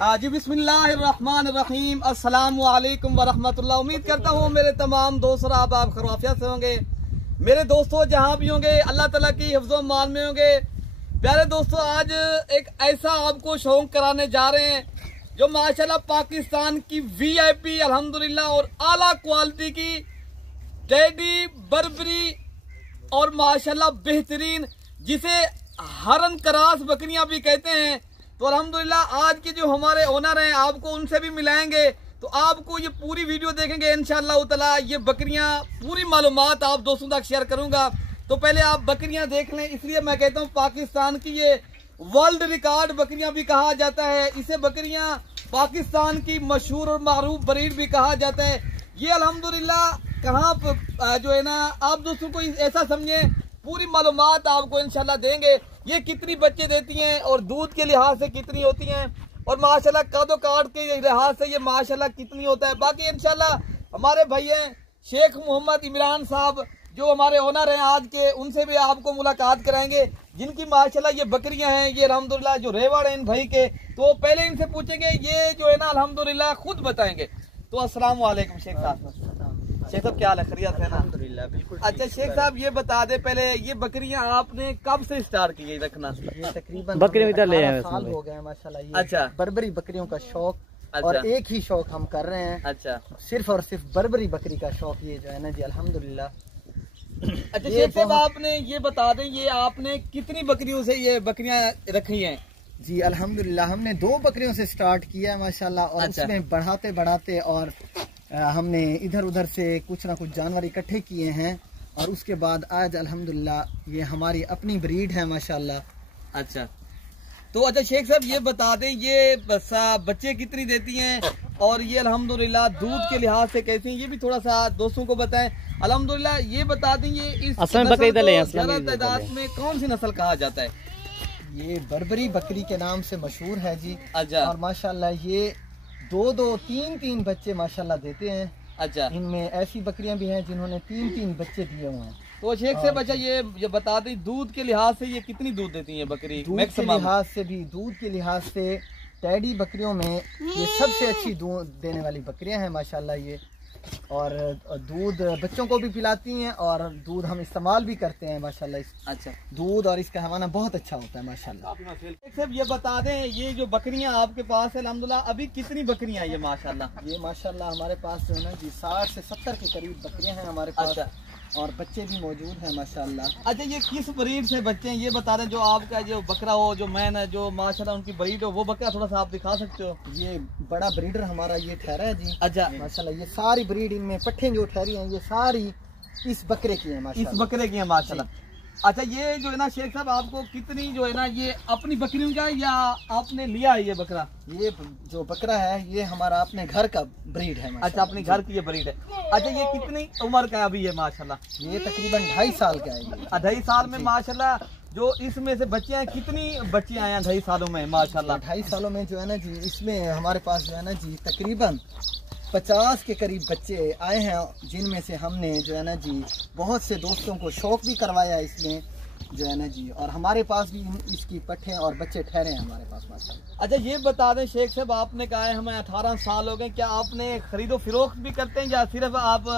जी बिस्मिल्लाहिर्रहमानिर्रहीम, अस्सलामु अलैकुम वरहमतुल्लाह। उम्मीद करता हूँ मेरे तमाम दोस्त और आप खैरियत से होंगे। मेरे दोस्तों जहाँ भी होंगे अल्लाह ताला की हिफ्ज़ो मान में होंगे। प्यारे दोस्तों, आज एक ऐसा आपको शौक कराने जा रहे हैं जो माशाल्लाह पाकिस्तान की VIP अल्हम्दुलिल्लाह और आला क्वालिटी की टेडी बर्बरी और माशाल्लाह बेहतरीन, जिसे हरन क्रास बकरियां भी कहते हैं। तो अल्हम्दुलिल्लाह आज के जो हमारे ओनर हैं आपको उनसे भी मिलाएंगे, तो आपको ये पूरी वीडियो देखेंगे इंशाअल्लाह ताला। ये बकरियां पूरी मालूमात आप दोस्तों तक शेयर करूंगा। तो पहले आप बकरियां देख लें, इसलिए मैं कहता हूँ पाकिस्तान की ये वर्ल्ड रिकॉर्ड बकरियां भी कहा जाता है। इसे बकरियां पाकिस्तान की मशहूर और मारूफ ब्रीड भी कहा जाता है। ये अल्हम्दुलिल्लाह कहाँ जो है ना, आप दोस्तों को ऐसा समझे पूरी मालूमात आपको इंशाल्लाह देंगे। ये कितनी बच्चे देती हैं और दूध के लिहाज से कितनी होती हैं और माशाल्लाह कदो काट के लिहाज से ये माशाल्लाह कितनी होता है। बाकी इंशाल्लाह हमारे भाई हैं शेख मोहम्मद इमरान साहब जो हमारे ओनर हैं आज के, उनसे भी आपको मुलाकात कराएंगे, जिनकी माशाल्लाह ये बकरियां हैं। ये अल्हम्दुलिल्लाह जो रेवाड़ हैं इन भाई के, तो पहले इनसे पूछेंगे, ये जो है ना अल्हम्दुलिल्लाह खुद बताएंगे। तो अस्सलाम वालेकुम शेख साहब। शेख साहब क्या हाल है, खैरियत है ना? अल्हम्दुलिल्लाह बिल्कुल। अच्छा शेख साहब ये बता दे पहले, ये बकरियां आपने कब से स्टार्ट की रखना? ये तकरीबन बकरियां इधर ले आए साल हो गए माशाल्लाह। ये अच्छा बर्बरी बकरियों का शौक, अच्छा। और एक ही शौक हम कर रहे हैं, अच्छा, सिर्फ और सिर्फ बर्बरी बकरी का शौक ये जो है ना जी अल्हम्दुलिल्लाह। अच्छा शेख साहब आपने ये बता दें, ये आपने कितनी बकरियों से ये बकरियां रखी हैं? जी अल्हम्दुलिल्लाह हमने 2 बकरियों से स्टार्ट किया माशाल्लाह, और अच्छा। उसमें बढ़ाते बढ़ाते और हमने इधर उधर से कुछ ना कुछ जानवर इकट्ठे किए हैं, और उसके बाद आज अल्हम्दुलिल्लाह ये हमारी अपनी ब्रीड है माशाल्लाह। अच्छा तो अच्छा शेख साहब ये बता दें, ये बच्चे कितनी देती हैं और ये अल्हम्दुलिल्लाह दूध के लिहाज से कैसी हैं, ये भी थोड़ा सा दोस्तों को बताएं। अल्हम्दुलिल्लाह ये बता दें, ये इस तादाद में कौन सी नस्ल कहा जाता है? ये बर्बरी बकरी के नाम से मशहूर है जी। अच्छा। और माशाल्लाह ये 2-2, 3-3 बच्चे माशाल्लाह देते हैं। अच्छा। इनमें ऐसी बकरियां भी हैं जिन्होंने 3-3 बच्चे दिए हुए हैं। तो शेख से बच्चा ये बता दें, दूध के लिहाज से ये कितनी दूध देती है बकरी? दूध के लिहाज से भी, दूध के लिहाज से टैडी बकरियों में ये सबसे अच्छी दूध देने वाली बकरियां हैं माशाल्लाह ये। और दूध बच्चों को भी पिलाती हैं और दूध हम इस्तेमाल भी करते हैं माशाल्लाह। अच्छा दूध और इसका हवाना बहुत अच्छा होता है माशाल्लाह। साहब ये बता दें, ये जो बकरियां आपके पास है अल्हम्दुलिल्लाह अभी कितनी बकरियां हैं ये माशाल्लाह? ये माशाल्लाह हमारे पास जो है ना जी 60 से 70 के करीब बकरियां हैं हमारे पास। अच्छा। और बच्चे भी मौजूद हैं माशाल्लाह। अच्छा ये किस ब्रीड से बच्चे हैं ये बता दें, जो आपका जो बकरा हो, जो मैन है, जो माशाल्लाह उनकी ब्रीड हो, वो बकरा थोड़ा सा आप दिखा सकते हो? ये बड़ा ब्रीडर हमारा ये ठहरा है जी। अच्छा माशाल्लाह ये सारी ब्रीड इनमें पट्ठे जो ठहरी हैं ये सारी इस बकरे की है माशाल्लाह। इस बकरे की है माशाल्लाह। अच्छा ये जो है ना शेख साहब आपको कितनी जो है ना, ये अपनी बकरियों का या आपने लिया है ये बकरा? ये जो बकरा है ये हमारा अपने घर का ब्रीड है। अच्छा अपने घर की ये ब्रीड है। अच्छा ये कितनी उम्र का है अभी ये माशाल्लाह? ये तकरीबन 2.5 साल का है। 2.5 साल में माशाल्लाह जो इसमें से बच्चे हैं, कितनी बच्चे आए हैं 2.5 सालों में माशाल्लाह? 2.5 सालों में जो है ना जी इसमें हमारे पास जो है ना जी तकरीबन 50 के करीब बच्चे आए हैं, जिनमें से हमने जो है ना जी बहुत से दोस्तों को शौक भी करवाया इसमें जो है ना जी, और हमारे पास भी इसकी पट्ठे और बच्चे ठहरे हैं हमारे पास माशाल्लाह। अच्छा ये बता दें शेख साहब, आपने कहा है हमें 18 साल हो गए, क्या आपने खरीदो फरोख्त भी करते हैं या सिर्फ आप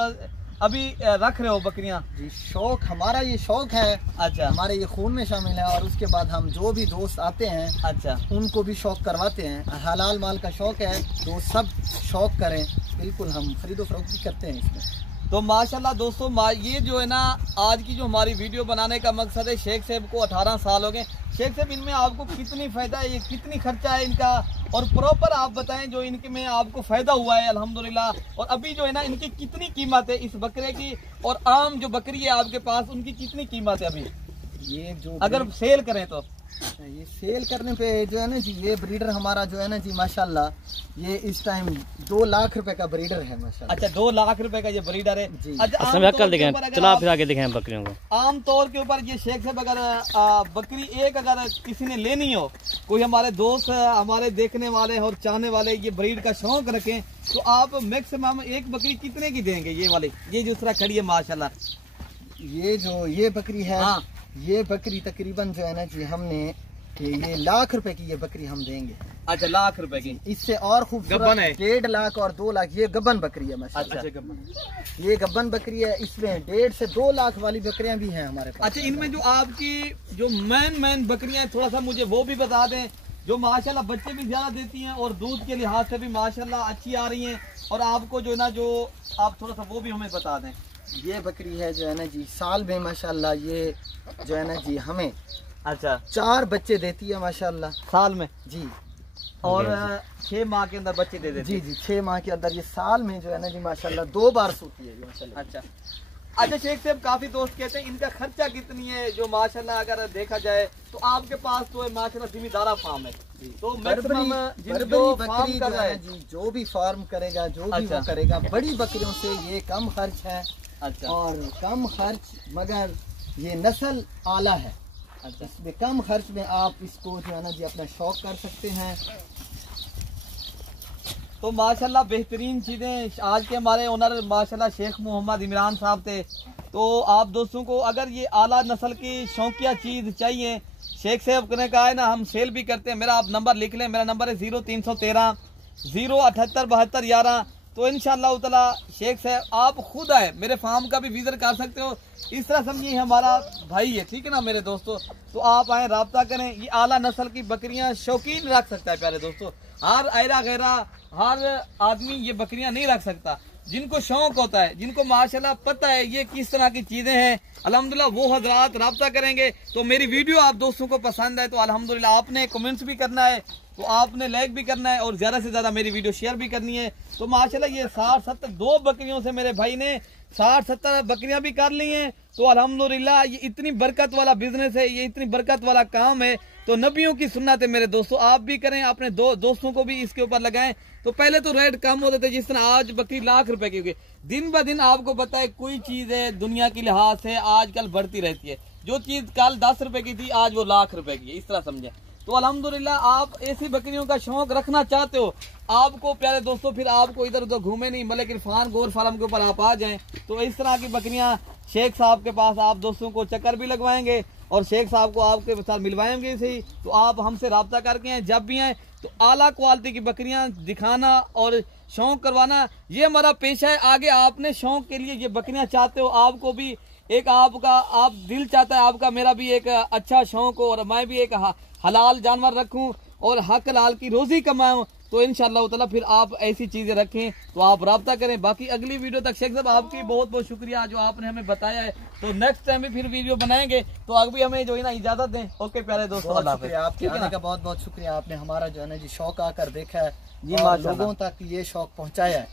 अभी रख रहे हो बकरियां? जी शौक, हमारा ये शौक है। अच्छा हमारे ये खून में शामिल है, और उसके बाद हम जो भी दोस्त आते हैं अच्छा उनको भी शौक करवाते हैं। हलाल माल का शौक है तो सब शौक करें, बिल्कुल हम खरीदो फरोख्त भी करते हैं इसमें। तो माशाल्लाह दोस्तों ये जो है ना आज की जो हमारी वीडियो बनाने का मकसद है, शेख साहब को 18 साल हो गए। शेख साहब इनमें आपको कितनी फायदा है, ये कितनी खर्चा है इनका, और प्रॉपर आप बताएं जो इनके में आपको फायदा हुआ है अल्हम्दुलिल्लाह, और अभी जो है ना इनकी कितनी कीमत है इस बकरे की, और आम जो बकरी है आपके पास उनकी कितनी कीमत है अभी ये जो अगर सेल करें तो? ये सेल करने पे जो है ना जी ये ब्रीडर हमारा जो है ना जी माशाल्लाह ये इस टाइम 2 लाख रुपए का ब्रीडर है माशाल्लाह। अच्छा 2 लाख रुपए का ये ब्रीडर है। अच्छा चला फिर आगे दिखाएं बकरियों को। आम तौर के ऊपर ये शेख साहब अगर बकरी एक अगर किसी ने लेनी हो, कोई हमारे दोस्त हमारे देखने वाले और चाहने वाले ये ब्रीड का शौक रखें, तो आप मैक्सिमम एक बकरी कितने की देंगे? ये वाली ये जिस तरह खड़ी है माशाल्लाह, ये बकरी है। हाँ। ये बकरी तकरीबन जो है ना जी हमने ये 1 लाख रुपए की ये बकरी हम देंगे। अच्छा, लाख रुपए की। इससे और खूबसूरत 1.5 लाख और 2 लाख, ये गब्बन बकरी है माशाल्लाह। अच्छा, ये गब्बन बकरी है, इसमें 1.5 से 2 लाख वाली बकरियां भी हैं हमारे पास। अच्छा, इनमें जो आपकी जो मैन बकरियां थोड़ा सा मुझे वो भी बता दें, जो माशाल्लाह बच्चे भी ज्यादा देती हैं और दूध के लिहाज से भी माशाल्लाह अच्छी आ रही हैं, और आपको जो है ना, जो आप थोड़ा सा वो भी हमें बता दें। ये बकरी है जो है ना जी, साल में माशाल्लाह ये जो है ना जी हमें अच्छा 4 बच्चे देती है माशाल्लाह साल में जी, और 6 माह के अंदर बच्चे दे देती जी जी 6 माह के अंदर। ये साल में जो है ना जी माशाल्लाह 2 बार सूती है माशाल्लाह। अच्छा शेख साहब, काफी दोस्त कहते हैं इनका खर्चा कितनी है, जो माशाल्लाह अगर देखा जाए तो आपके पास तो माशाल्लाह जिम्मेदारा फार्म है, तो मैक्सिमम बकरी जो है जी, जो भी फार्म करेगा, जो भी वो करेगा, बड़ी बकरियों से ये कम खर्च है। अच्छा, और कम खर्च, मगर ये नस्ल आला है। अच्छा, इसमें कम खर्च में आप इसको जो है ना जी अपना शौक कर सकते हैं। तो माशाल्लाह बेहतरीन चीज़ें। आज के हमारे ओनर माशाल्लाह शेख मोहम्मद इमरान साहब थे। तो आप दोस्तों को अगर ये आला नस्ल की शौकिया चीज़ चाहिए, शेख साहब ने कहा है ना, हम सेल भी करते हैं। मेरा आप नंबर लिख लें, मेरा नंबर है 0313 078 72 11। तो इंशाअल्लाह ताला शेख साहब आप खुद आए, मेरे फार्म का भी विजिट कर सकते हो। इस तरह समझिए हमारा भाई है, ठीक है ना मेरे दोस्तों। तो आप आए, राब्ता करें। ये आला नस्ल की बकरियां शौकीन रख सकता है प्यारे दोस्तों, हर ऐरा गैरा हर आदमी ये बकरियां नहीं रख सकता। जिनको शौक होता है, जिनको माशाल्लाह पता है ये किस तरह की चीजें हैं, अल्हम्दुलिल्लाह वो हजरात राब्ता करेंगे। तो मेरी वीडियो आप दोस्तों को पसंद है तो अल्हम्दुलिल्लाह आपने कमेंट्स भी करना है, तो आपने लाइक भी करना है, और ज्यादा से ज्यादा मेरी वीडियो शेयर भी करनी है। तो माशाल्लाह ये 60-70 2 बकरियों से मेरे भाई ने 60-70 बकरियां भी कर ली हैं। तो अल्हम्दुलिल्लाह ये इतनी बरकत वाला बिजनेस है, ये इतनी बरकत वाला काम है। तो नबियों की सुन्नत है मेरे दोस्तों, आप भी करें, अपने दोस्तों को भी इसके ऊपर लगाएं। तो पहले तो रेट कम होते थे, जिस तरह आज बकरी लाख रुपए की हो गई। दिन ब दिन आपको पता है कोई चीज है दुनिया के लिहाज से आजकल बढ़ती रहती है। जो चीज कल 10 रुपए की थी आज वो लाख रुपए की है, इस तरह समझे। तो अल्हम्दुलिल्लाह आप ऐसी बकरियों का शौक रखना चाहते हो, आपको प्यारे दोस्तों फिर आपको इधर उधर घूमे नहीं, मलिक इरफान गोर फार्म के ऊपर आप आ जाएं। तो इस तरह की बकरियां शेख साहब के पास आप दोस्तों को चक्कर भी लगवाएंगे, और शेख साहब को आपके साथ मिलवाएंगे सही। तो आप हमसे रब्ता करके आए, जब भी आए तो आला क्वालिटी की बकरियां दिखाना और शौक करवाना, ये हमारा पेशा है। आगे आपने शौक के लिए ये बकरियां चाहते हो, आपको भी एक आपका आप दिल चाहता है आपका मेरा भी एक अच्छा शौक हो, और मैं भी एक हलाल जानवर रखूं और हक हलाल की रोजी कमाऊं। तो इंशाअल्लाह ताला फिर आप ऐसी चीजें रखें, तो आप राब्ता करें। बाकी अगली वीडियो तक शेख साहब आपकी बहुत बहुत शुक्रिया जो आपने हमें बताया है। तो नेक्स्ट टाइम भी फिर वीडियो बनाएंगे, तो अभी हमें जो है ना इजाजत दें। ओके प्यारे दोस्तों, आपके आने का बहुत बहुत शुक्रिया। आपने हमारा जो है ना जी शौक आकर देखा है, ये लोगों तक ये शौक पहुँचाया है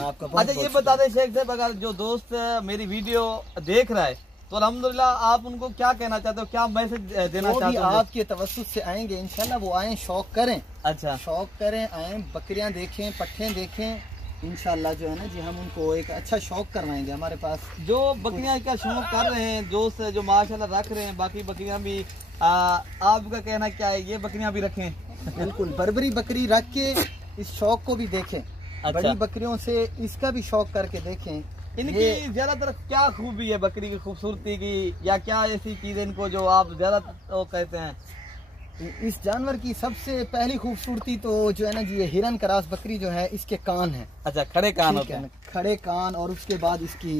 आपका। अच्छा ये बता दें शेख साहब, अगर जो दोस्त मेरी वीडियो देख रहा है तो अल्हम्दुलिल्लाह आप उनको क्या कहना चाहते हो, क्या मैसेज देना चाहते हो? आपके तवस्सुत से आएंगे इंशाल्लाह, वो आए शौक करें। अच्छा, शौक करें, आए बकरियां देखें, पट्ठे देखें, इंशाल्लाह जो है ना जी हम उनको एक अच्छा शौक करवाएंगे। हमारे पास जो बकरियां का शौक कर रहे हैं दोस्त, जो माशाल्लाह रख रहे हैं, बाकी बकरियां भी आपका कहना क्या है, ये बकरियां भी रखें? बिल्कुल, बर्बरी बकरी रख के इस शौक को भी देखें। अच्छा। बड़ी बकरियों से इसका भी शौक करके देखें। इनकी ज्यादातर क्या खूबी है बकरी की खूबसूरती की, या क्या ऐसी चीज इनको जो आप ज्यादा कहते हैं? इस जानवर की सबसे पहली खूबसूरती तो जो है ना जी, ये हिरन क्रास बकरी जो है, इसके कान है। अच्छा, खड़े कान होते हैं। खड़े कान, और उसके बाद इसकी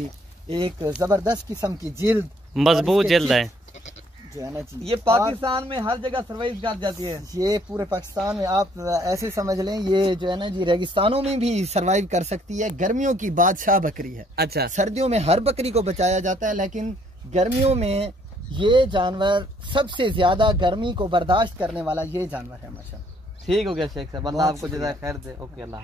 एक जबरदस्त किस्म की जिल्द, मजबूत जिल्द है जो है ना जी। ये पाकिस्तान में हर जगह सर्वाइव कर जाती है। ये पूरे पाकिस्तान में आप ऐसे समझ लें, ये जो है ना जी रेगिस्तानों में भी सर्वाइव कर सकती है। गर्मियों की बादशाह बकरी है। अच्छा, सर्दियों में हर बकरी को बचाया जाता है, लेकिन गर्मियों में ये जानवर सबसे ज्यादा गर्मी को बर्दाश्त करने वाला ये जानवर है माशाल्लाह। ठीक हो गया शेख साहब, अल्लाह आपको जज़ाए खैर दे। ओके, अल्लाह।